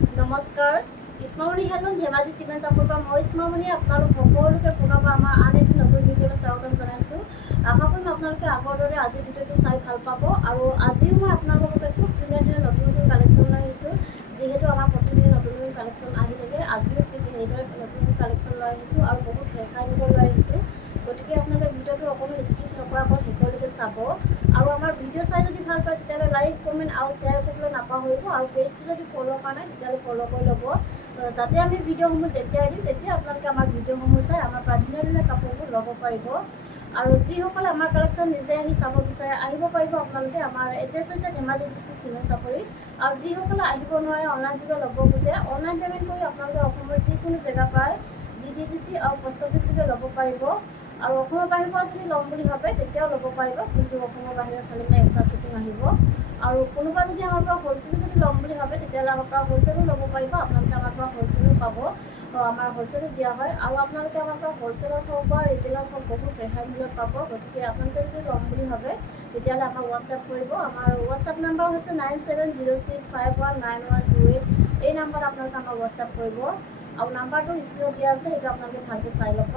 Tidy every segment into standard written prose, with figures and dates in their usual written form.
নমস্কাৰ, ইছমামণি হেডলুম ধেমাজি চিমেণ্ট চাপৰ পৰা মই ইছমামণি আপোনালোক সকলোকে পুনৰ আমাৰ আন এটি নতুন ভিডিঅ'লৈ স্বাগতম জনাইছোঁ। আশা কৰিম আপোনালোকে আগৰ দৰে আজিৰ ভিডিঅ'টো চাই ভাল পাব। আৰু আজিও মই আপোনালোকৰ বাবে খুব ধুনীয়া ধুনীয়া নতুন নতুন কালেকশ্যন লৈ আহিছোঁ। যিহেতু আমাৰ প্ৰতিদিনে নতুন নতুন কালেকশ্যন আহি থাকে, আজিও ঠিক সেইদৰে নতুন নতুন কালেকশ্যন লৈ আহিছোঁ আৰু বহুত ৰেহাই মূল্যত লৈ আহিছোঁ। গতিকে আপোনালোকে ভিডিঅ'টো অকণমান স্কিপ নকৰাকৈ শেষলৈকে চাব। আৰু আমাৰ ভিডিঅ' চাই যদি ভাল পায় তেতিয়াহ'লে লাইক, কমেণ্ট আৰু শ্বেয়াৰ কৰিবলৈ নাপাহৰিব। আৰু পেজটো যদি ফ'ল' কৰা নাই তেতিয়াহ'লে ফ'ল' কৰি ল'ব, যাতে আমি ভিডিঅ'সমূহ যেতিয়াই দিম তেতিয়া আপোনালোকে আমাৰ ভিডিঅ'সমূহ চাই আমাৰ পৰা ধুনীয়া ধুনীয়া কাপোৰবোৰ ল'ব পাৰিব। আৰু যিসকলে আমাৰ কালেকশ্যন নিজে আহি চাব বিচাৰে আহিব পাৰিব আপোনালোকে। আমাৰ এড্ৰেছ হৈছে ধেমাজি ডিষ্ট্ৰিক্ট চিমেণ্ট চাপৰি। আৰু যিসকলে আহিব নোৱাৰে, অনলাইন যোগে ল'ব খোজে, অনলাইন পে'মেণ্ট কৰি আপোনালোকে অসমৰ যিকোনো জেগাৰ পৰাই DTDC আৰু পোষ্ট অফিচ যোগে ল'ব পাৰিব। আৰু অসমৰ বাহিৰৰ পৰা যদি ল'ম বুলি ভাবে তেতিয়াও ল'ব পাৰিব, কিন্তু অসমৰ বাহিৰত খালি মানে এক্সট্ৰা চিটিং আহিব। আৰু কোনোবা যদি আমাৰ পৰা হ'লচেলো যদি ল'ম বুলি ভাবে তেতিয়াহ'লে আমাৰ পৰা হ'লচেলো ল'ব পাৰিব। আপোনালোকে আমাৰ পৰা হ'লচেলো পাব, আমাৰ হ'লচেলো দিয়া হয়। আৰু আপোনালোকে আমাৰ পৰা হ'লচেলত হওক বা ৰিটেইলত হওক বহুত ৰেহাই মূল্যত পাব। গতিকে আপোনালোকে যদি ল'ম বুলি ভাবে তেতিয়াহ'লে আমাক হোৱাটছআপ কৰিব। আমাৰ হোৱাটছআপ নাম্বাৰ হৈছে 9706519128। এই নাম্বাৰত আপোনালোকে আমাক হোৱাটছআপ কৰিব। আৰু নাম্বাৰটো স্ক্ৰীণত দিয়া আছে, সেইটো আপোনালোকে ভালকৈ চাই ল'ব।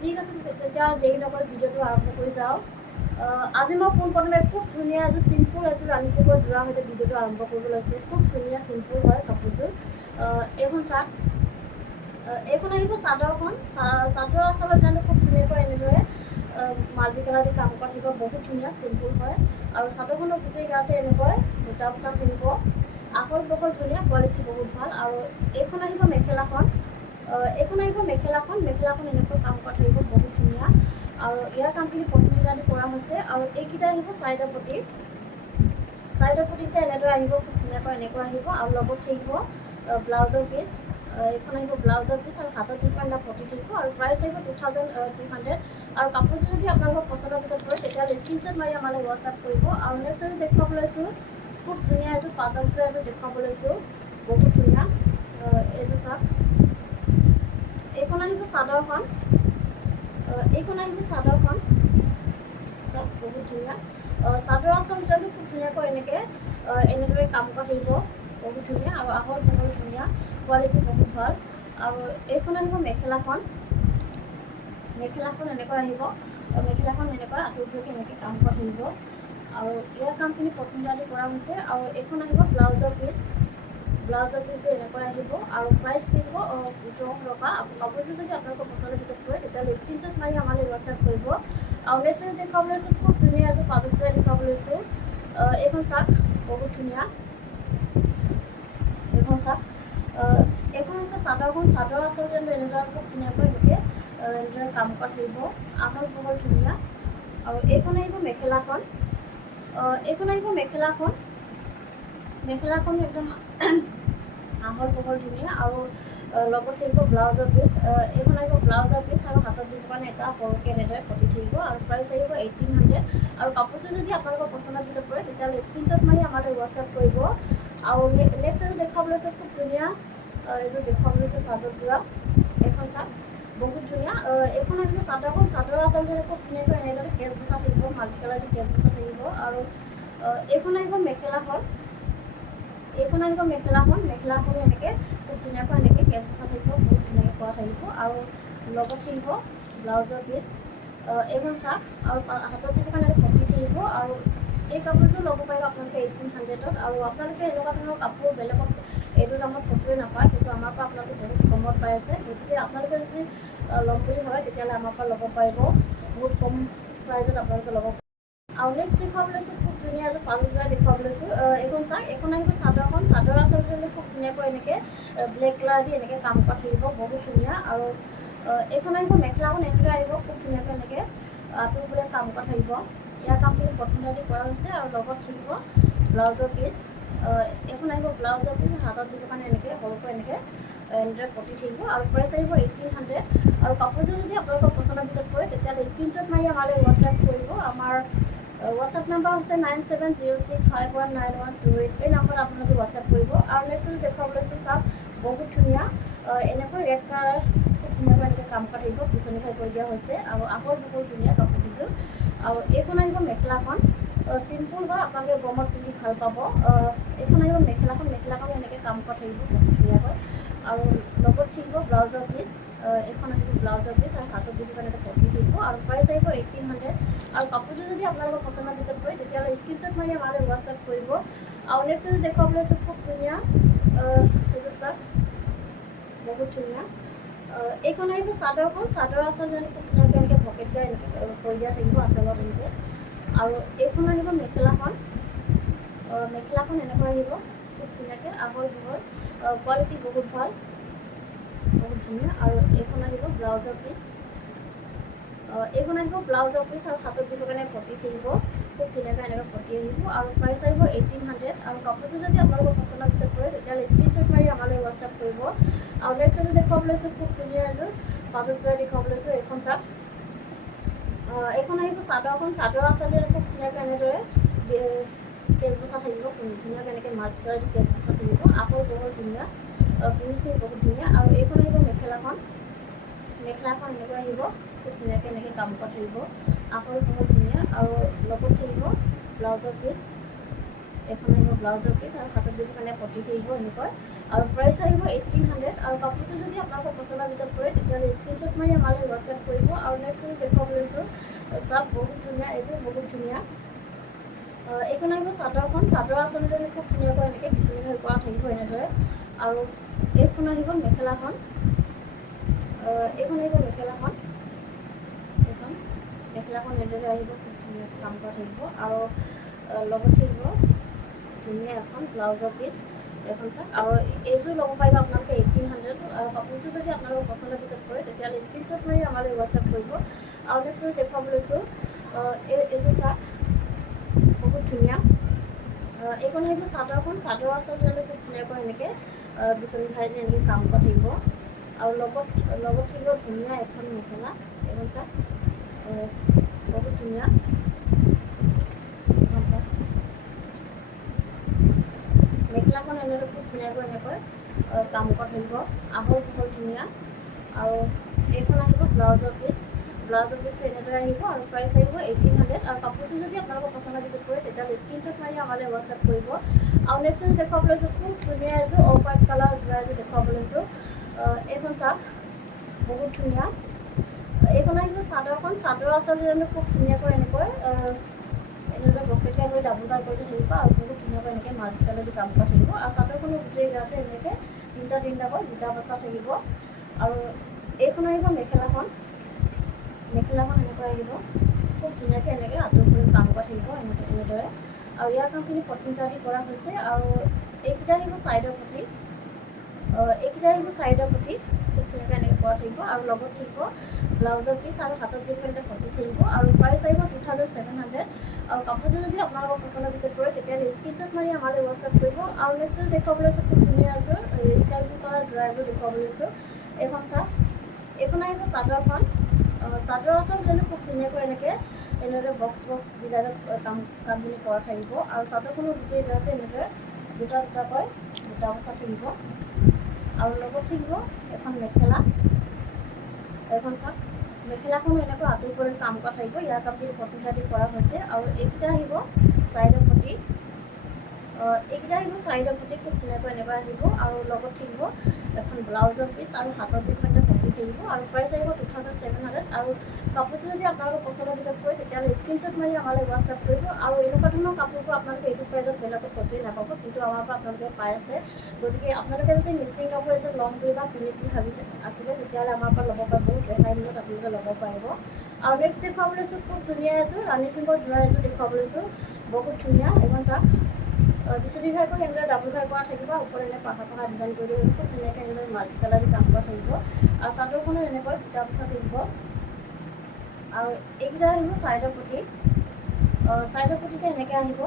ঠিক আছে, তেতিয়া দেৰি নকৰি ভিডিঅ'টো আৰম্ভ কৰি যাওঁ। আজি মই পোনপ্ৰথমে খুব ধুনীয়া এযোৰ চিম্পুল এযোৰ ৰাণী কেকৰ যোৰা সৈতে ভিডিঅ'টো আৰম্ভ কৰিব লৈছোঁ। খুব ধুনীয়া চিম্পুল হয় কাপোৰযোৰ। এইখন চাওক, এইখন আহিব চাদৰখন। চাদৰ আচলতে খুব ধুনীয়াকৈ এনেদৰে মাল্টি কালাৰ দি কাম কৰা থাকিব, বহুত ধুনীয়া চিম্পুল হয়। আৰু চাদৰখনৰ গোটেই গাতে এনেকৈ বুটা বচা থাকিব, আহল বহল ধুনীয়া, কোৱালিটি বহুত ভাল। আৰু এইখন আহিব মেখেলাখন। মেখেলাখন এনেকৈ কাম কৰা থাকিব, বহুত ধুনীয়া। আৰু ইয়াৰ কামখিনি পটমিলা দি কৰা হৈছে। আৰু এইকেইটা আহিব চাইডৰ পটিতে এনেদৰে আহিব, খুব ধুনীয়াকৈ এনেকৈ আহিব। আৰু লগত থাকিব ব্লাউজৰ পিচ। এইখন আহিব ব্লাউজৰ পিচ আৰু হাতত দি এটা পটি থাকিব। আৰু প্ৰাইচ আহিব 2200। আৰু কাপোৰযোৰ যদি আপোনালোকৰ পচন্দৰ ভিতৰত পৰে তেতিয়াহ'লে স্ক্ৰীনশ্বট মাৰি আমালৈ হোৱাটছআপ কৰিব। আৰু নেক্সট এযোৰ দেখুৱাব লৈছোঁ, খুব ধুনীয়া এযোৰ পাঁচকযোৰ এযোৰ দেখুৱাব লৈছোঁ, বহুত ধুনীয়া। এইযোৰ চাওক, এইখন আহিব চাদৰখন। চাওক, বহুত ধুনীয়া। চাদৰ আচলতে খুব ধুনীয়াকৈ এনেদৰে কাম কৰা থাকিব, বহুত ধুনীয়া। আৰু আহল বহল ধুনীয়া, কোৱালিটি বহুত ভাল। আৰু এইখন আহিব মেখেলাখন এনেকৈ আহিব। মেখেলাখন এনেকৈ আঁতৰি এনেকৈ কাম কৰা থাকিব। আৰু ইয়াৰ কামখিনি পটমিলা দি কৰা হৈছে। আৰু এইখন আহিব ব্লাউজৰ পিচ দি এনেকৈ আহিব। আৰু প্ৰাইচ থাকিব 1400 টকা। কাপোৰযোৰ যদি আপোনালোকৰ পচন্দৰ ভিতৰত পৰে তেতিয়াহ'লে স্ক্ৰীনশ্বট মাৰি আমালৈ হোৱাটছআপ কৰিব। আৰু নেক্সট এযোৰ দেখুৱাব লৈছোঁ, খুব ধুনীয়া এযোৰ পাঁচকযোৰ দেখুৱাব লৈছোঁ। এইখন চাওক, বহুত ধুনীয়া। এইখন চাওক, এইখন হৈছে চাদৰখন। চাদৰ আচলতে এনেদৰে খুব ধুনীয়াকৈ এনেদৰে কাম কৰা থাকিব, আহল বহল ধুনীয়া। আৰু এইখন আহিব মেখেলাখন। মেখেলাখন একদম আহল বহল ধুনীয়া। আৰু লগত থাকিব ব্লাউজৰ পিচ। এইখন আহিব ব্লাউজৰ পিচ আৰু হাতত দিব কাৰণে এটা সৰুকৈ এনেদৰে পটি থাকিব। আৰু প্ৰাইচ আহিব 1800। আৰু কাপোৰযোৰ যদি আপোনালোকৰ পচন্দৰ ভিতৰত পৰে তেতিয়াহ'লে স্ক্ৰীনশ্বট মাৰি আমালৈ হোৱাটছআপ কৰিব। আৰু নেক্সট এযোৰ দেখুৱাব লৈছোঁ, খুব ধুনীয়া এযোৰ দেখুৱাব লৈছোঁ পাঁচক যোৰা। এইখন চাওক, বহুত ধুনীয়া। এইখন আহিব চাদৰখন। চাদৰ আচলতে খুব ধুনীয়াকৈ এনেদৰে কেচ বচা থাকিব, মাল্টি কালাৰ দি কেচ বচা থাকিব। আৰু এইখন আহিব মেখেলাখন। মেখেলাখনো এনেকৈ খুব ধুনীয়াকৈ কেচ বচা থাকিব, বহুত ধুনীয়াকৈ কৰা থাকিব। আৰু লগত থাকিব ব্লাউজৰ পিচ। এইখন চাওক, আৰু হাতত দিব কাৰণে পটি থাকিব। আৰু এই কাপোৰযোৰ ল'ব পাৰিব আপোনালোকে 1800ত। আৰু আপোনালোকে এনেকুৱা ধৰণৰ কাপোৰ বেলেগত এইটো দামত ক'তোৱে নাপায়, কিন্তু আমাৰ পৰা আপোনালোকে বহুত কমত পাই আছে। গতিকে আপোনালোকে যদি ল'ম বুলি ভাবে তেতিয়াহ'লে আমাৰ পৰা ল'ব পাৰিব, বহুত কম প্ৰাইজত আপোনালোকে ল'ব পাৰিব। আৰু নেক্সট দেখুৱাব লৈছোঁ, খুব ধুনীয়া এযোৰ পাঁচকযোৰা দেখুৱাব লৈছোঁ। এইখন চাওক, এইখন আহিব চাদৰখন। চাদৰ আচলতে খুব ধুনীয়াকৈ ব্লেক কালাৰ দি কাম কৰা থাকিব, বহুত ধুনীয়া। আৰু এইখন আহিব মেখেলাখন। এনেদৰে আহিব, খুব ধুনীয়াকৈ আঁতৰি কাম কৰা থাকিব। ইয়াৰ কামখিনি পটমিলা দি কৰা হৈছে। আৰু লগত থাকিব ব্লাউজৰ পিচ। এইখন আহিব ব্লাউজৰ পিচ, হাতত দিব কাৰণে সৰুকৈ এনেদৰে পটি থাকিব। আৰু প্ৰাইচ আহিব 1800। আৰু কাপোৰযোৰ যদি আপোনালোকৰ পচন্দৰ ভিতৰত পৰে তেতিয়াহ'লে স্ক্ৰীনশ্বট মাৰি আমালৈ হোৱাটছআপ কৰিব। আমাৰ হোৱাটছআপ নাম্বাৰ হৈছে 9706519128। এই নাম্বাৰত আপোনালোকে হোৱাটছআপ কৰিব। আৰু নেক্সট এযোৰ দেখুৱাব লৈছোঁ, চাওক, বহুত ধুনীয়া। এনেকৈ ৰেড কালাৰ খুব ধুনীয়াকৈ কাম কৰা থাকিব, পিছনি খাই কৰি দিয়া হৈছে। আৰু আহল বহল ধুনীয়া কাপোৰযোৰ। আৰু এইখন আহিব মেখেলাখন। চিম্পুল হয়, আপোনালোকে গৰমত পিন্ধি ভাল পাব। এইখন আহিব মেখেলাখন কাম কৰা থাকিব বহুত ধুনীয়াকৈ আৰু লগত থাকিব ব্লাউজৰ পিচ এখন আহিব ব্লাউজৰ পিচ আৰু হাতত যদি মানে এটা পটি থাকিব আৰু প্ৰাইচ আহিব 1800 আৰু কাপোৰযোৰ যদি আপোনালোকৰ পচন্দৰ ভিতৰত পৰে তেতিয়াহ'লে স্ক্ৰীনশ্বট মাৰি আমালৈ হোৱাটছআপ কৰিব আৰু নেক্সট যদি দেখুৱাবলৈ আছে খুব ধুনীয়া এইযোৰ চাওক বহুত ধুনীয়া এইখন আহিব চাদৰখন চাদৰ আচল যেন খুব ধুনীয়াকৈ এনেকৈ পকেট গাই এনেকৈ কৰি দিয়া থাকিব আচলত এনেকৈ আৰু এইখন আহিব মেখেলাখন মেখেলাখন এনেকৈ আহিব খুব ধুনীয়াকৈ আহল বহল কোৱালিটি বহুত ভাল বহুত ধুনীয়া আৰু এইখন আহিব ব্লাউজৰ পিচ এইখন আহিব ব্লাউজৰ পিচ আৰু হাতত দিবৰ কাৰণে পটি থাকিব খুব ধুনীয়াকৈ এনেকৈ পটি আহিব আৰু প্ৰাইচ আহিব 1800 আৰু কাপোৰযোৰ যদি আপোনালোকৰ পচন্দৰ ভিতৰত পৰে তেতিয়াহ'লে স্ক্ৰীনশ্বট মাৰি আমালৈ হোৱাটছআপ কৰিব আৰু নেক্সট এযোৰ দেখুৱাবলৈ লৈছোঁ খুব ধুনীয়া এযোৰ মাজত যোৱা দেখুৱাবলৈ লৈছোঁ এইখন চাওক এইখন আহিব চাদৰখন চাদৰ আচলতে খুব ধুনীয়াকৈ এনেদৰে কেচ বচা থাকিব ধুনীয়াকৈ এনেকৈ মাৰ্চ কালাৰ দি কেচ বচা থাকিব আহল বহল ধুনীয়া ফিনিচিং বহুত ধুনীয়া আৰু এইখন আহিব মেখেলাখন এনেকৈ আহিব খুব ধুনীয়াকৈ এনেকৈ কাম কৰা থাকিব আহল বহল ধুনীয়া আৰু লগত থাকিব ব্লাউজৰ পিচ এইখন আহিব ব্লাউজৰ পিচ আৰু হাতত যদি মানে পটি থাকিব এনেকৈ আৰু প্ৰাইচ আহিব 1800 আৰু কাপোৰটো যদি আপোনালোকৰ পচন্দৰ ভিতৰত পৰে তেতিয়াহ'লে স্ক্ৰীনশ্বট মাৰি আমালৈ হোৱাটছআপ কৰিব আৰু নেক্সট যদি দেখুৱাবলৈ লৈছোঁ চাওক বহুত ধুনীয়া এইযোৰ বহুত ধুনীয়া এইখন আহিব চাদৰখন চাদৰ আচলতে খুব ধুনীয়াকৈ এনেকৈ বিচনী হৈ কৰা থাকিব এনেদৰে আৰু এইখন আহিব মেখেলাখন এইখন আহিব মেখেলাখন এনেদৰে আহিব খুব ধুনীয়াকৈ কাম কৰা থাকিব আৰু লগত থাকিব ধুনীয়া এখন ব্লাউজৰ পিচ এখন চাওক আৰু এইযোৰ ল'ব পাৰিব আপোনালোকে 1800 কাপোৰযোৰ যদি আপোনালোকৰ পচন্দৰ ভিতৰত পৰে তেতিয়াহ'লে স্ক্ৰীনশ্বট মাৰি আমালৈ হোৱাটছআপ কৰিব আৰু নেক্সট যদি দেখুৱাবলৈ লৈছোঁ এইযোৰ চাওক বহুত ধুনীয়া এইখন আহিব চাদৰখন চাদৰ আচলতে খুব ধুনীয়াকৈ এনেকৈ বিচনী খাই দি এনেকৈ কাম কৰা থাকিব আৰু লগত থাকিব ধুনীয়া এখন মেখেলা এইখন চাওক বহুত ধুনীয়া এখন চাওক মেখেলাখন এনেদৰে খুব ধুনীয়াকৈ এনেকৈ কাম কৰা থাকিব আহল বহল ধুনীয়া আৰু এইখন আহিব ব্লাউজৰ পিচটো এনেদৰে আহিব আৰু প্ৰাইচ আহিব 1800 আৰু কাপোৰযোৰ যদি আপোনালোকৰ পচন্দৰ ভিতৰত পৰে তেতিয়াহ'লে স্ক্ৰীনশ্বট মাৰি আমালৈ হোৱাটছআপ কৰিব আৰু নেক্সট যদি দেখুৱাবলৈ লৈছোঁ খুব ধুনীয়া এযোৰ অফ হোৱাইট কালাৰ যোৱা এযোৰ দেখুৱাবলৈ লৈছোঁ এইখন চাওক বহুত ধুনীয়া এইখন আহিব চাদৰখন চাদৰ আচলতে খুব ধুনীয়াকৈ এনেকৈ এনেদৰে বকেট গাই কৰি ডাবুল গাই কৰি থাকিব আৰু বহুত ধুনীয়াকৈ এনেকৈ মাল্টি কালাৰ দি কাম কৰা থাকিব আৰু চাদৰখনো গোটেই গাতে এনেকৈ তিনিটাকৈ দুটা বচা থাকিব আৰু এইখন আহিব মেখেলাখন এনেকৈ আহিব খুব ধুনীয়াকৈ এনেকৈ আঁতৰ কৰি কাম কৰা থাকিব এনেদৰে আৰু ইয়াৰ কামখিনি পটিনটা দি কৰা হৈছে আৰু এইকেইটা আহিব চাইডৰ পটি খুব ধুনীয়াকৈ এনেকৈ কৰা থাকিব আৰু লগত থাকিব ব্লাউজৰ পিচ আৰু হাতত দিব এনেকৈ পটি থাকিব আৰু প্ৰাইচ আহিব 2700 আৰু কাপোৰযোৰ যদি আপোনালোকৰ পচন্দৰ ভিতৰত পৰে তেতিয়াহ'লে স্ক্ৰীনশ্বট মাৰি আমালৈ হোৱাটছআপ কৰিব আৰু নেক্সট যদি দেখুৱাবলৈ লৈছোঁ খুব ধুনীয়া এযোৰ স্কাই ব্লু কালাৰ যোৰা এযোৰ দেখুৱাবলৈ লৈছোঁ এইখন চাওক এইখন আহিব চাদৰখন চাদৰ আচলতে খুব ধুনীয়াকৈ এনেদৰে বক্স ডিজাইনত কামখিনি কৰা থাকিব আৰু চাদৰখনো গোটেই গাতে এনেদৰে দুটাকৈ দুটা বচা থাকিব আৰু লগত থাকিব এখন মেখেলা এইখন চাওক মেখেলাখনো এনেকৈ আঁতৰ কৰি কাম কৰা থাকিব ইয়াৰ কামখিনি পটিনটা দি কৰা হৈছে আৰু এইকেইটা আহিব চাইডৰ পটি খুব ধুনীয়াকৈ এনেকৈ আহিব আৰু লগত থাকিব এখন ব্লাউজৰ পিচ আৰু হাতত দি পটি থাকিব আৰু প্ৰাইচ আহিব 2700 আৰু কাপোৰযোৰ যদি আপোনালোকৰ পচন্দৰ ভিতৰত পৰে তেতিয়াহ'লে স্ক্ৰীনশ্বট মাৰি আমালৈ হোৱাটছআপ কৰিব আৰু এনেকুৱা ধৰণৰ কাপোৰবোৰ আপোনালোকে এইটো প্ৰাইজত বেলেগত ক'তোৱেই নাপাব কিন্তু আমাৰ পৰা আপোনালোকে পাই আছে গতিকে আপোনালোকে যদি মিচিং কাপোৰ এযোৰ ল'ম বুলি বা পিন্ধিম বুলি ভাবি আছিলে তেতিয়াহ'লে আমাৰ পৰা ল'ব পাৰে বহুত ৰেহাই মূল্যত আপোনালোকে ল'ব পাৰিব আৰু নেক্সট দেখুৱাবলৈ লৈছোঁ খুব ধুনীয়া এযোৰ ৰাণী পিংকৰ যোৰা এযোৰ দেখুৱাবলৈ লৈছোঁ বহুত ধুনীয়া এইখন চাওক বিচনী ঘাই কৰি এনেদৰে ডাবুল ঘাই কৰা থাকিব ওপৰত এনেকৈ পাহাৰ ডিজাইন কৰি দিয়া হৈছে খুব ধুনীয়াকৈ এনেদৰে মাল্টি কালাৰ দি কাম কৰা থাকিব আৰু চাদৰখনো এনেকৈ দুটা বচা থাকিব আৰু এইকেইটা আহিব চাইডৰ পটিতে এনেকৈ আহিব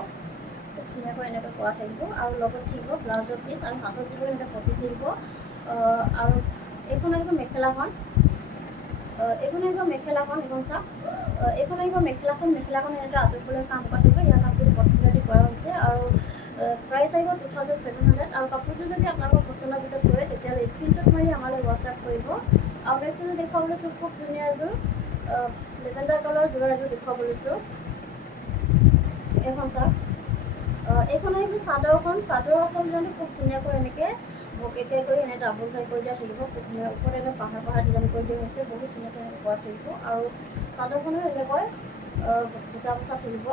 খুব ধুনীয়াকৈ এনেকৈ কৰা থাকিব আৰু লগত থাকিব ব্লাউজৰ পিচ আৰু হাতত দিব এনেকৈ পটি থাকিব আৰু এইখন আহিব মেখেলাখন এইখন চাওক এইখন আহিব মেখেলাখন এনেকৈ আঁতৰিবলৈ কাম কৰা থাকিব ইয়াৰ কামখিনি পটিনটা দি কৰা হৈছে আৰু প্ৰাইচ আহিব 2700 আৰু কাপোৰযোৰ যদি আপোনালোকৰ পচন্দৰ ভিতৰত পৰে তেতিয়াহ'লে স্ক্ৰীনশ্বট মাৰি আমালৈ হোৱাটছআপ কৰিব আৰু নেক্সট যদি দেখুৱাবলৈ লৈছোঁ খুব ধুনীয়া এযোৰ লেভেণ্ডাৰ কালাৰ যোৰা এযোৰ দেখুৱাবলৈ লৈছোঁ এইখন চাওক এইখন আহিব চাদৰখন। চাদৰ আচল জানো খুব ধুনীয়াকৈ এনেকৈ বকেটিয়াই কৰি এনে ডাবল ফ্ৰাই কৰি দিয়া থাকিব। খুব ধুনীয়া ওপৰত এনে পাহাৰ পাহাৰ ডিজাইন কৰি দিয়া হৈছে, বহুত ধুনীয়াকৈ এনেকৈ কৰা থাকিব। আৰু চাদৰখনৰ এনেকৈ বুটা বচা থাকিব।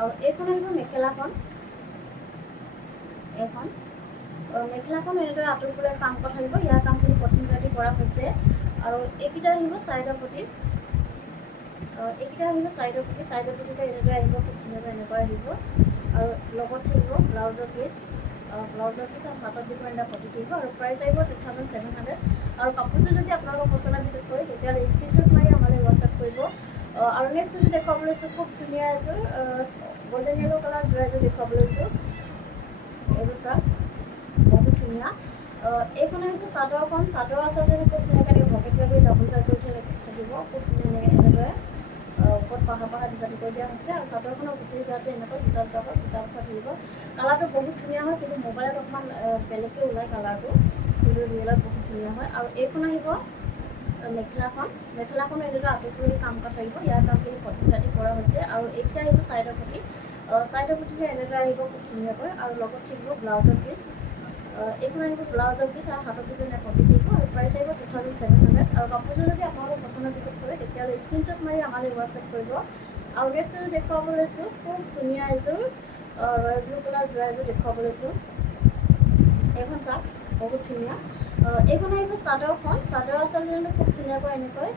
আৰু এইখন আহিব মেখেলাখন। এইখন মেখেলাখন এনেদৰে আঁতৰফালে কাম কৰা থাকিব। ইয়াৰ কামখিনি প্ৰথম ৰাতি কৰা হৈছে। আৰু এইকেইটা আহিব চাইডৰ পটি। এইকেইটা আহিব চাইডৰ পটি। চাইডৰ পটিতে এনেদৰে আহিব, খুব ধুনীয়াকৈ এনেকৈ আহিব। আৰু লগত থাকিব ব্লাউজৰ পিচ। ব্লাউজৰ পিচ আৰু হাতত দিব এটা পটি থাকিব। আৰু প্ৰাইচ আহিব 2700। আৰু কাপোৰযোৰ যদি আপোনালোকৰ পচন্দৰ ভিতৰত কৰে তেতিয়াহ'লে স্ক্ৰীনশ্বট মাৰি আমালৈ হোৱাটছআপ কৰিব। আৰু নেক্সট এযোৰ দেখুৱাব লৈছোঁ, খুব ধুনীয়া এযোৰ গোল্ডেন য়েল্লো কালাৰ যোৰা এযোৰ দেখুৱাব লৈছোঁ। এইযোৰ চাওক, বহুত ধুনীয়া। এইখন আহিব চাদৰখন। চাদৰ আচলতে খুব ধুনীয়াকৈ পকেট কৰি ডাবল ফ্ৰাই কৰি থাকিব। খুব ধুনীয়াকৈ এনেদৰে ওপৰত পাহাৰ পাহাৰ ডিজাইন কৰি দিয়া হৈছে। আৰু চাদৰখনৰ গোটেই গাতে এনেকৈ দুটা দুটাকৈ বুটা বচা থাকিব। কালাৰটো বহুত ধুনীয়া হয়, কিন্তু মোবাইলত অকণমান বেলেগকৈ ওলায় কালাৰটো, কিন্তু ৰিয়েলত বহুত ধুনীয়া হয়। আৰু এইখন আহিব মেখেলাখন। মেখেলাখন এনেদৰে আঁতৰফালে কাম কৰা থাকিব। ইয়াৰ কামখিনি প্ৰথম ৰাতি কৰা হৈছে। আৰু এইকেইটা আহিব চাইডৰ পটি। চাইডৰ পটিতে এনেদৰে আহিব খুব ধুনীয়াকৈ। আৰু লগত থাকিব ব্লাউজৰ পিচ। এইখন আহিব ব্লাউজৰ পিচ আৰু হাতত দিব এনে পটি থাকিব। আৰু প্ৰাইচ আহিব 2700। আৰু কাপোৰযোৰ যদি আপোনালোকৰ পচন্দৰ ভিতৰত কৰে তেতিয়াহ'লে স্ক্ৰীনশ্বট মাৰি আমালৈ হোৱাটছআপ কৰিব। আৰু নেক্সট এযোৰ দেখুৱাব লৈছোঁ, খুব ধুনীয়া এযোৰ ৰয়েল ব্লু কালাৰ যোৰা এযোৰ দেখুৱাব লৈছোঁ। এইখন চাওক, বহুত ধুনীয়া। এইখন আহিব চাদৰখন। চাদৰ আচলতে খুব ধুনীয়াকৈ এনেকৈ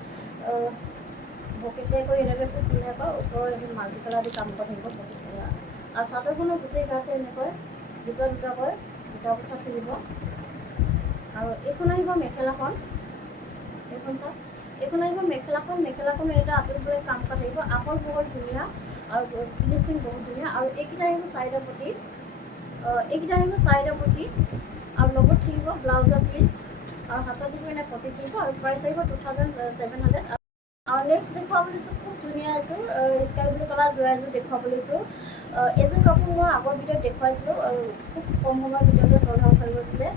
বকেটিয়াই কৰি এনেকৈ খুব ধুনীয়াকৈ ওপৰৰ এযোৰ মাল্টি কালাৰ দি কাম কৰা থাকিব, বহুত ধুনীয়া। আৰু চাদৰখনৰ গোটেই গাতে এনেকৈ দুটা দুটাকৈ বুটা বচা থাকিব। আৰু এইখন আহিব মেখেলাখন। এইখন চাওক, এইখন আহিব মেখেলাখন। মেখেলাখন এনেদৰে আঁতৰফালে কাম কৰা থাকিব। আহল বহল ধুনীয়া আৰু ফিনিচিং বহুত ধুনীয়া। আৰু এইকেইটা আহিব চাইডৰ পটি। এইকেইটা আহিব চাইডৰ পটি। আৰু লগত থাকিব ব্লাউজৰ পিচ আৰু হাতত দিব এনে পটি থাকিব। আৰু প্ৰাইচ আহিব 2700। আৰু নেক্সট দেখুৱাব লৈছোঁ, খুব ধুনীয়া এযোৰ স্কাই ব্লু কালাৰ যোৰা এযোৰ দেখুৱাব লৈছোঁ। এইযোৰ কাপোৰ মই আগৰ ভিডিঅ'ত দেখুৱাইছিলোঁ, খুব কম সময়ৰ ভিতৰতে চল্ড আউট হৈ গৈছিলে।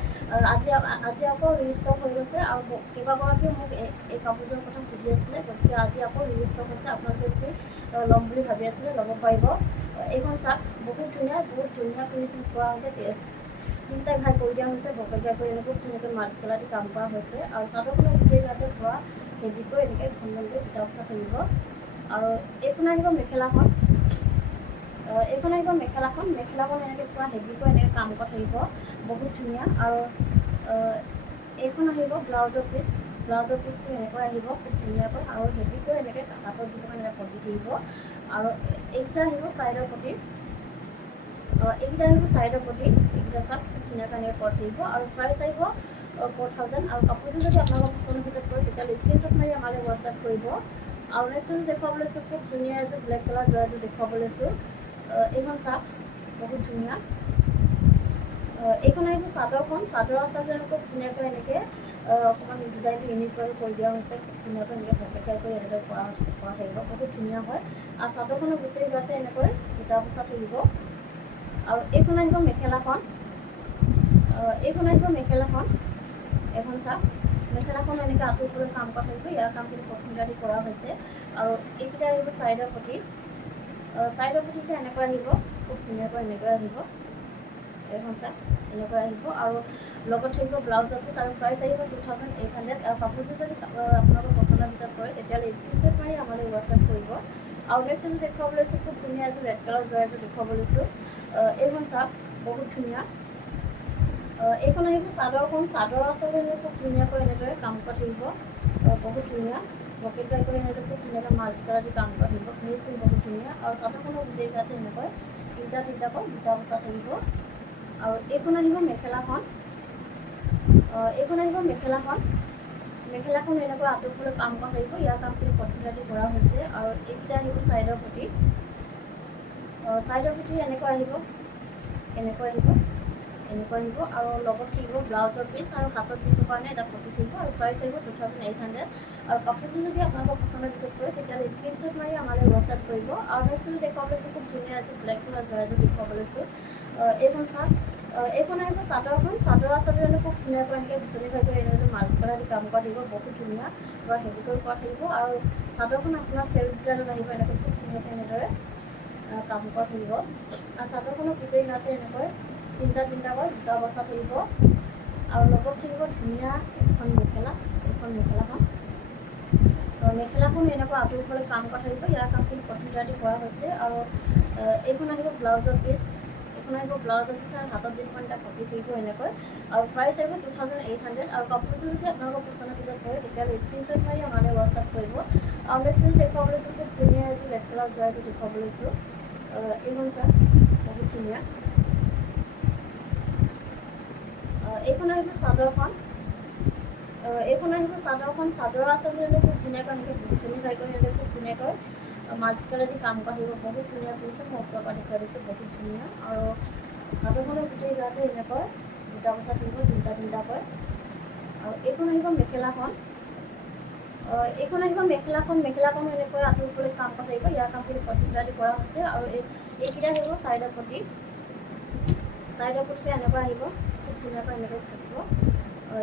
আজি আকৌ ৰিষ্টক হৈ গৈছে। আৰু কেইবাগৰাকীও মোক এই কাপোৰযোৰৰ কথা সুধি আছিলে, গতিকে আজি আকৌ ৰিষ্টক হৈছে। আপোনালোকে যদি ল'ম বুলি ভাবি আছিলে ল'ব পাৰিব। এইখন চাওক, বহুত ধুনীয়া ফিনিচিং কৰা হৈছে। তিনিটা ঘাই কৰি দিয়া হৈছে, বকেট ঘাই কৰি এনেকৈ ধুনীয়াকৈ মাল্টি কালাৰ দি কাম কৰা হৈছে। আৰু চাদৰখনৰ গোটেই গাতে ধোৱা হেভিকৈ এনেকৈ ঘন ঘনকৈ বুটা বচা থাকিব। আৰু এইখন আহিব মেখেলাখন। এইখন আহিব মেখেলাখন। মেখেলাখন এনেকৈ পূৰা হেভিকৈ এনেকৈ কাম কৰা থাকিব, বহুত ধুনীয়া। আৰু এইখন আহিব ব্লাউজৰ পিচ। ব্লাউজৰ পিচটো এনেকৈ আহিব খুব ধুনীয়াকৈ আৰু হেভিকৈ এনেকৈ হাতত দিব এনেকৈ পটি থাকিব। আৰু এইকেইটা আহিব চাইডৰ পটি। এইকেইটা আহিব চাইডৰ পটি। এইকেইটা চাওক, খুব ধুনীয়াকৈ এনেকৈ কৰা থাকিব। আৰু প্ৰাইচ আহিব 4000। আৰু কাপোৰযোৰ যদি আপোনালোকৰ পচন্দৰ ভিতৰত কৰে তেতিয়াহ'লে স্ক্ৰীনশ্বট মাৰি আমালৈ হোৱাটছআপ কৰিব। আৰু নেক্সট এযোৰ দেখুৱাব লৈছোঁ, খুব ধুনীয়া এযোৰ ব্লেক কালাৰ যোৰা এযোৰ দেখুৱাব লৈছোঁ। এইখন চাওক, বহুত ধুনীয়া। এইখন আহিব চাদৰখন। চাদৰ আচলতে খুব ধুনীয়াকৈ এনেকৈ অকণমান ডিজাইনটো ইউনিককৈ কৰি দিয়া হৈছে। খুব ধুনীয়াকৈ এনেকৈ বকেটাই কৰি এনেকৈ কৰা থাকিব, বহুত ধুনীয়া হয়। আৰু চাদৰখনৰ গোটেই গাতে এনেকৈ বুটা বচা থাকিব। আৰু এইখন আহিব মেখেলাখন। এইখন আহিব মেখেলাখন। এইখন চাওক, মেখেলাখন এনেকৈ আঁতৰফালে কাম কৰা থাকিব। ইয়াৰ কামখিনি প্ৰথম ৰাতি কৰা হৈছে। আৰু এইকেইটা আহিব চাইডৰ পটি। চাইডৰ পটিতে এনেকৈ আহিব, খুব ধুনীয়াকৈ এনেকৈ আহিব। এইখন চাওক, এনেকৈ আহিব। আৰু লগত থাকিব ব্লাউজৰ পিচ। আৰু প্ৰাইচ আহিব 2800। আৰু কাপোৰযোৰ যদি আপোনালোকৰ পচন্দৰ ভিতৰত কৰে তেতিয়াহ'লে স্ক্ৰীনশ্বট মাৰি আমালৈ হোৱাটছআপ কৰিব। আৰু নেক্সট এযোৰ দেখুৱাব লৈছোঁ, খুব ধুনীয়া এযোৰ ৰেড কালাৰ যোৰা এযোৰ দেখুৱাব লৈছোঁ। এইখন চাওক, বহুত ধুনীয়া। এইখন আহিব চাদৰখন। চাদৰ আচলতে খুব ধুনীয়াকৈ এনেদৰে কাম কৰা থাকিব, বহুত ধুনীয়া। বকেট ঘাই কৰি এনেদৰে খুব ধুনীয়াকৈ মাল্টি কালাৰ দি কাম কৰা থাকিব, ফিনিচিং বহুত ধুনীয়া। আৰু চাদৰখনৰ গোটেই গাতে এনেকৈ তিনিটাকৈ বুটা বচা থাকিব। আৰু এইখন আহিব মেখেলাখন। এইখন আহিব মেখেলাখন। মেখেলাখন এনেকৈ আঁতৰফালে কাম কৰা থাকিব। ইয়াৰ কামখিনি প্ৰথম ৰাতি কৰা হৈছে। আৰু এইকেইটা আহিব চাইডৰ পটি। চাইডৰ পটি এনেকৈ আহিব, এনেকৈ আহিব, এনেকৈ আহিব। আৰু লগত থাকিব ব্লাউজৰ পিচ আৰু হাতত দিবৰ কাৰণে এটা পটি থাকিব। আৰু প্ৰাইচ আহিব 2800। আৰু কাপোৰযোৰ যদি আপোনালোকৰ পচন্দৰ ভিতৰত কৰে তেতিয়াহ'লে স্ক্ৰীনশ্বট মাৰি আমালৈ হোৱাটছআপ কৰিব। আৰু নেক্সট এযোৰ দেখুৱাব লৈছোঁ, খুব ধুনীয়া এযোৰ ব্লেক কালাৰ যোৰা এযোৰ দেখুৱাব লৈছোঁ। এইখন চাওক, এইখন আহিব চাদৰখন। চাদৰ আচলতে খুব ধুনীয়াকৈ এনেকৈ বিচনী ঘাই কৰি এনেকৈ মাল্টি কালাৰ দি কাম কৰা থাকিব, বহুত ধুনীয়া, পূৰা হেভিকৈ কৰা থাকিব। আৰু চাদৰখন আপোনাৰ চেল্ফ ডিজাইনত আহিব, এনেকৈ খুব ধুনীয়াকৈ এনেদৰে কাম কৰা থাকিব আৰু চাদৰখনৰ গোটেই গাতে এনেকৈ তিনিটাকৈ দুটা বচা থাকিব আৰু লগত থাকিব ধুনীয়া এখন মেখেলা। এইখন মেখেলাখন এনেকুৱা আঁতৰৰ ফালে কাম কৰা থাকিব। ইয়াৰ কামখিনি কটন কৰা হৈছে আৰু এইখন আহিব ব্লাউজৰ পিচ। এইখন আহিব ব্লাউজৰ পিচ আৰু হাতত যিখন এটা পতি থাকিব এনেকৈ আৰু প্ৰাইচ আহিব 2800 আৰু কাপোৰযোৰ যদি আপোনালোকৰ পচন্দৰ ভিতৰত পৰে তেতিয়াহ'লে স্ক্ৰীনশ্বট মাৰি আমালৈ হোৱাটছআপ কৰিব। আৰু নেক্সট যদি দেখুৱাব লৈছোঁ খুব ধুনীয়া এযোৰ ৰেড কালাৰ যোৱা এযোৰ দেখুৱাব লৈছোঁ। এইখন চাওক বহুত ধুনীয়া। এইখন আহিব চাদৰখন। চাদৰৰ আচলতে খুব ধুনীয়াকৈ এনেকৈ বিচনী খাই কৰি এনেকৈ খুব ধুনীয়াকৈ মাল্টি কালাৰ দি কাম কৰা থাকিব। বহুত ধুনীয়া কৰিছে। মই ওচৰৰ পৰা দেখুৱাই দিছোঁ। বহুত ধুনীয়া আৰু চাদৰখনৰ গোটেই গাতে এনেকৈ দুটা বচা থাকিব তিনিটাকৈ আৰু এইখন আহিব মেখেলাখন। মেখেলাখনো এনেকৈ আঁতৰৰ ফালে কাম কৰা থাকিব। ইয়াৰ কামখিনি কটন কৰা হৈছে আৰু এইকেইটা আহিব চাইডৰ পতি এনেকুৱা আহিব খুব ধুনীয়াকৈ এনেকৈ থাকিব।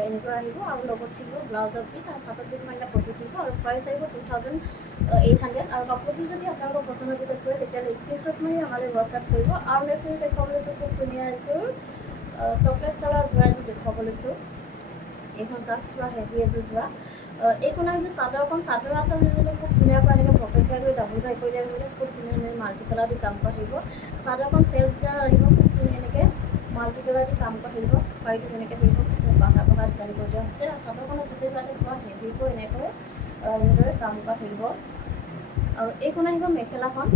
এনেকুৱা আহিব আৰু লগত থাকিব ব্লাউজৰ পিচ আৰু হাতত যিমান এটা পতি থাকিব আৰু প্ৰাইচ আহিব 2800 আৰু কাপোৰযোৰ যদি আপোনালোকৰ পচন্দৰ ভিতৰত পৰে তেতিয়াহ'লে স্ক্ৰীনশ্বট মাৰি আমালৈ হোৱাটছআপ কৰিব। আৰু নেক্সট যদি দেখুৱাব লৈছোঁ খুব ধুনীয়া এযোৰ চকলেট কালাৰ যোৱা এযোৰ দেখুৱাব লৈছোঁ। এইখন চাওক পূৰা হেভি এযোৰ যোৱা। এইখন আহিব চাদৰখন। চাদৰ আচলতে খুব ধুনীয়াকৈ এনেকৈ পকেট ঘাই কৰি ডাবুল ঘাই কৰি দিয়া গ'লে খুব ধুনীয়া মাল্টি কালাৰ দি কাম কৰা থাকিব। চাদৰখন চেল্ফ ডিজাইন আহিব খুব ধুনীয়া এনেকৈ মাল্টি কালাৰ দি কাম কৰা থাকিব। পাৰিটো তেনেকৈ থাকিব পাহাৰ ডিজাইন কৰি দিয়া হৈছে আৰু চাদৰখনৰ গোটেই গাতে পূৰা হেভিকৈ এনেদৰে কাম কৰা থাকিব। আৰু এইখন আহিব মেখেলাখন।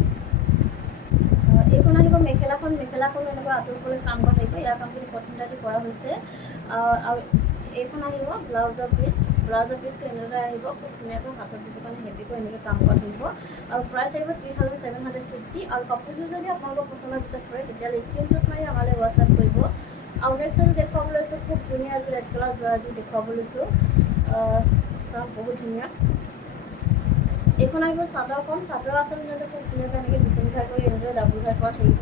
মেখেলাখনো এনেকুৱা আঁতৰৰ ফালে কাম কৰা থাকিব। ইয়াৰ কামখিনি কটন কৰা হৈছে আৰু এইখন আহিব ব্লাউজৰ পিচটো এনেদৰে আহিব খুব ধুনীয়াকৈ হাতত দিব কাৰণে হেভিকৈ এনেকৈ কাম কৰা থাকিব আৰু প্ৰাইচ আহিব 3750 আৰু কাপোৰযোৰ যদি আপোনালোকৰ পচন্দৰ ভিতৰত পৰে তেতিয়াহ'লে স্ক্ৰীনশ্বট মাৰি আমালৈ হোৱাটছআপ কৰিব। আৰু নেক্সট যদি দেখুৱাব লৈছোঁ খুব ধুনীয়া এযোৰ ৰেড কালাৰ যোৱা এযোৰ দেখুৱাব লৈছোঁ। চাওক বহুত ধুনীয়া। এইখন আহিব চাদৰখন। চাদৰ আচলতে খুব ধুনীয়াকৈ এনেকৈ বিচনী ঘাই কৰি এনেদৰে ডাবুল ঘাই কৰা থাকিব।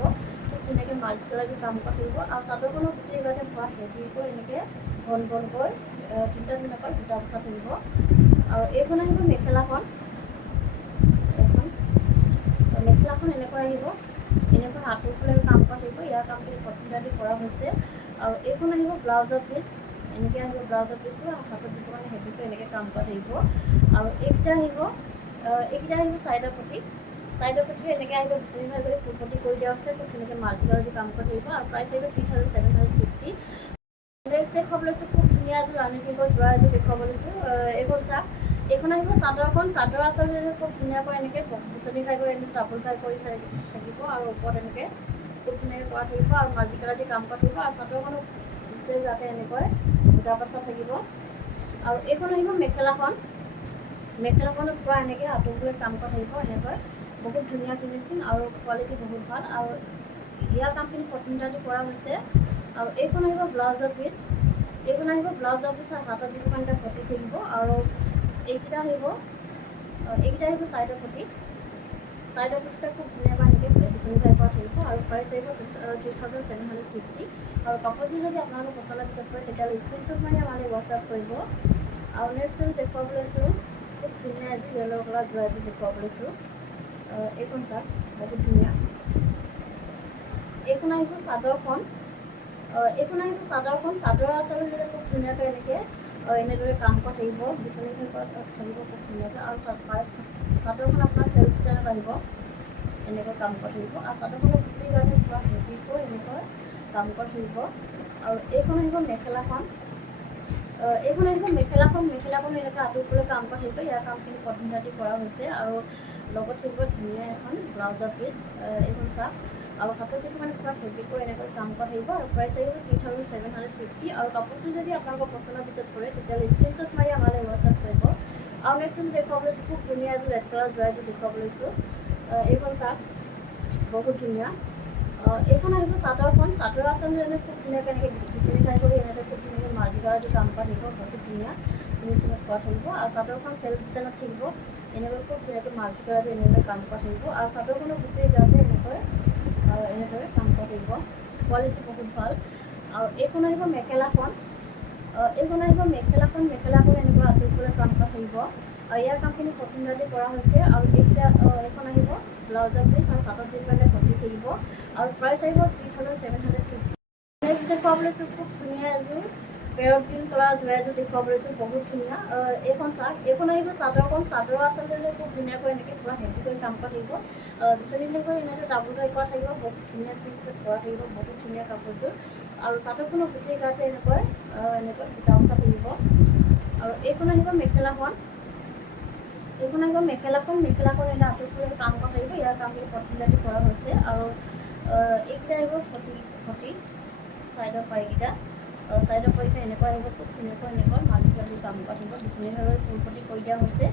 খুব ধুনীয়াকৈ মাল্টি কালাৰ দি কাম কৰা থাকিব আৰু চাদৰখনৰ গোটেই গাতে পূৰা হেভিকৈ এনেকৈ ঘনকৈ তিনিটাকৈ দুটা বচা থাকিব। আৰু এইখন আহিব মেখেলাখন এনেকৈ আহিব এনেকৈ হাতৰ ফালে কাম কৰা থাকিব। ইয়াৰ কামখিনি কটন কৰা হৈছে আৰু এইখন আহিব ব্লাউজৰ পিচ। এনেকৈ আহিব ব্লাউজৰ পিচটো হাতত দিব কাৰণে হেভিকৈ এনেকৈ কাম কৰা থাকিব আৰু এইকেইটা আহিব চাইডৰ পতি এনেকৈ আহিব বিচনী ঘাই কৰি ফুল পতি কৰি দিয়া হৈছে। খুব ধুনীয়াকৈ মাল্টি কালাৰ দি কাম কৰা থাকিব আৰু প্ৰাইচ আহিব 3750। নেক্সট দেখুৱাব লৈছোঁ খুব ধুনীয়া এযোৰ ৰাণী পিংকত যোৱা এযোৰ দেখুৱাব লৈছোঁ। এইখন চাওক। এইখন আহিব চাদৰখন। চাদৰ আচলতে খুব ধুনীয়াকৈ এনেকৈ বিচনী ঘাই কৰি এনেকৈ ডাবুল ঘাই কৰি থাকিব আৰু ওপৰত এনেকৈ খুব ধুনীয়াকৈ কৰা থাকিব আৰু মাল্টি কালাৰ দি কাম কৰা থাকিব আৰু চাদৰখনো গোটেই গাতে এনেকৈ দুটা বচা থাকিব। আৰু এইখন আহিব মেখেলাখনো পূৰা এনেকৈ আঁতৰৰ ফালে কাম কৰা থাকিব। এনেকৈ বহুত ধুনীয়া ফিনিচিং আৰু কোৱালিটি বহুত ভাল আৰু ইয়াৰ কামখিনি কটন কৰা হৈছে। আৰু এইখন আহিব ব্লাউজৰ পিচ। আৰু হাতত দিব কাৰণে এটা পতি থাকিব আৰু এইকেইটা আহিব চাইডৰ পতিটা খুব ধুনীয়াকৈ এনেকৈ বিচনী ঘাই কৰা থাকিব আৰু প্ৰাইচ আহিব 2750 আৰু কাপোৰযোৰ যদি আপোনালোকৰ পচন্দৰ ভিতৰত পৰে তেতিয়াহ'লে স্ক্ৰীনশ্বট মাৰি আমালৈ হোৱাটছআপ কৰিব। আৰু নেক্সট যদি দেখুৱাব লৈছোঁ খুব ধুনীয়া এযোৰ য়েল্ল' কালাৰ যোৱা এযোৰ দেখুৱাব লৈছোঁ। এইখন চাওক বহুত ধুনীয়া। এইখন আহিব চাদৰখন। চাদৰ আচলতে খুব ধুনীয়াকৈ এনেদৰে কাম কৰা থাকিব। বিচনী ঘাই কৰা থাকিব খুব ধুনীয়াকৈ আৰু চাদৰখন আপোনাৰ চেল্ফ ডিজাইনত আহিব এনেকৈ কাম কৰা থাকিব আৰু চাদৰখনৰ গোটেই গাতে পূৰা হেভিকৈ এনেকৈ কাম কৰা থাকিব। আৰু এইখন আহিব মেখেলাখন। মেখেলাখনো এনেকৈ আঁতৰৰ ফালে কাম কৰা থাকিব। ইয়াৰ কামখিনি কটন কৰা হৈছে আৰু লগত থাকিব ধুনীয়া এখন ব্লাউজৰ পিচ। এইখন চাওক আৰু হাতত দিব মানে পূৰা হেভিকৈ এনেকৈ কাম কৰা থাকিব আৰু প্ৰাইচ আহিব 3750 আৰু কাপোৰযোৰ যদি আপোনালোকৰ পচন্দৰ ভিতৰত পৰে তেতিয়াহ'লে স্ক্ৰীনশ্বট মাৰি আমালৈ হোৱাটছআপ কৰিব। আৰু নেক্সট যদি দেখুৱাব লৈছোঁ খুব ধুনীয়া এযোৰ ৰেড কালাৰ যোৱা এযোৰ দেখুৱাব লৈছোঁ। এইখন চাওক বহুত ধুনীয়া। এইখন আহিব চাদৰখন। চাদৰ আচলতে খুব ধুনীয়াকৈ এনেকৈ বিচনী ঘাই কৰি এনেকৈ খুব ধুনীয়াকৈ মাল্টি কালাৰ দি কাম কৰা থাকিব। বহুত ধুনীয়া ফিনিচিঙত কৰা থাকিব আৰু চাদৰখন চেল্ফ ডিজাইনত থাকিব। এনেকৈ খুব ধুনীয়াকৈ মাল্টি কালাৰ দি এনেদৰে কাম কৰা থাকিব আৰু চাদৰখনৰ গোটেই গাতে এনেদৰে কাম কৰা থাকিব। কোৱালিটি বহুত ভাল। আৰু এইখন আহিব মেখেলাখন। এইখন আহিব মেখেলাখন এনেকুৱা আঁতৰিবলৈ কাম কৰা থাকিব আৰু ইয়াৰ কামখিনি কটন কৰা হৈছে আৰু এইকেইটা এইখন আহিব ব্লাউজৰ পিচ আৰু হাতত যিমানে ভৰ্তি থাকিব আৰু প্ৰাইচ আহিব 3750। নেক্সট দেখুৱাব লৈছোঁ খুব ধুনীয়া এযোৰ পেৰট গ্ৰীণ কালাৰ যোৰা এযোৰ দেখুৱাব লৈছোঁ, বহুত ধুনীয়া। এইখন চাওক, এইখন আহিব চাদৰখন, চাদৰ আচলতে খুব ধুনীয়াকৈ এনেকৈ পূৰা হেভি কৰি কাম কৰা থাকিব। বিচনী থাকিব এনেকৈ ডাবুল টাই কৰা থাকিব, বহুত ধুনীয়া পিচ কৰা থাকিব, বহুত ধুনীয়া কাপোৰযোৰ। আৰু চাদৰখনৰ গোটেই গাতে এনেকৈ বুটা বচা থাকিব। আৰু এইখন আহিব মেখেলাখন, মেখেলাখন এটা আঁতৰি কাম কৰা থাকিব। ইয়াৰ কামখিনি কটন কৰা হৈছে আৰু এইকেইটা আহিব ফটি ছাইডৰ পাৰিকেইটা, এনেকুৱা আহিব, খুব ধুনীয়াকৈ মাল্টি কাম কৰা থাকিব। বিচনী ভাগৰ ফুলপটি কৰি দিয়া হৈছে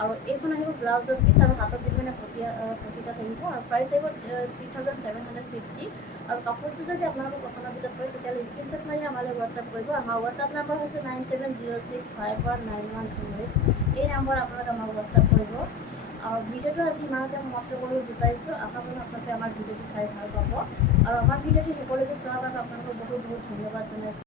আৰু এইখন আহিব ব্লাউজৰ পিচ আৰু হাতত যিমানে ফটিটা থাকিব আৰু প্ৰাইচ আহিব 3750। আৰু কাপোৰযোৰ যদি আপোনালোকৰ পচন্দৰ ভিতৰত পৰে তেতিয়াহ'লে স্ক্ৰীনশ্বট মাৰি আমালৈ হোৱাটছআপ কৰিব। আমাৰ হোৱাটছআপ নাম্বাৰ হৈছে 9706519128। এই নাম্বাৰত আপোনালোকে আমাক হোৱাটছআপ কৰিব। আৰু ভিডিঅ'টো আজি ইমানতে সমাপ্ত কৰিব বিচাৰিছোঁ। আশা কৰোঁ আপোনালোকে আমাৰ ভিডিঅ'টো চাই ভাল পাব আৰু আমাৰ ভিডিঅ'টো শেষলৈকে চোৱাৰ বাবে আপোনালোকক বহুত বহুত ধন্যবাদ জনাইছোঁ।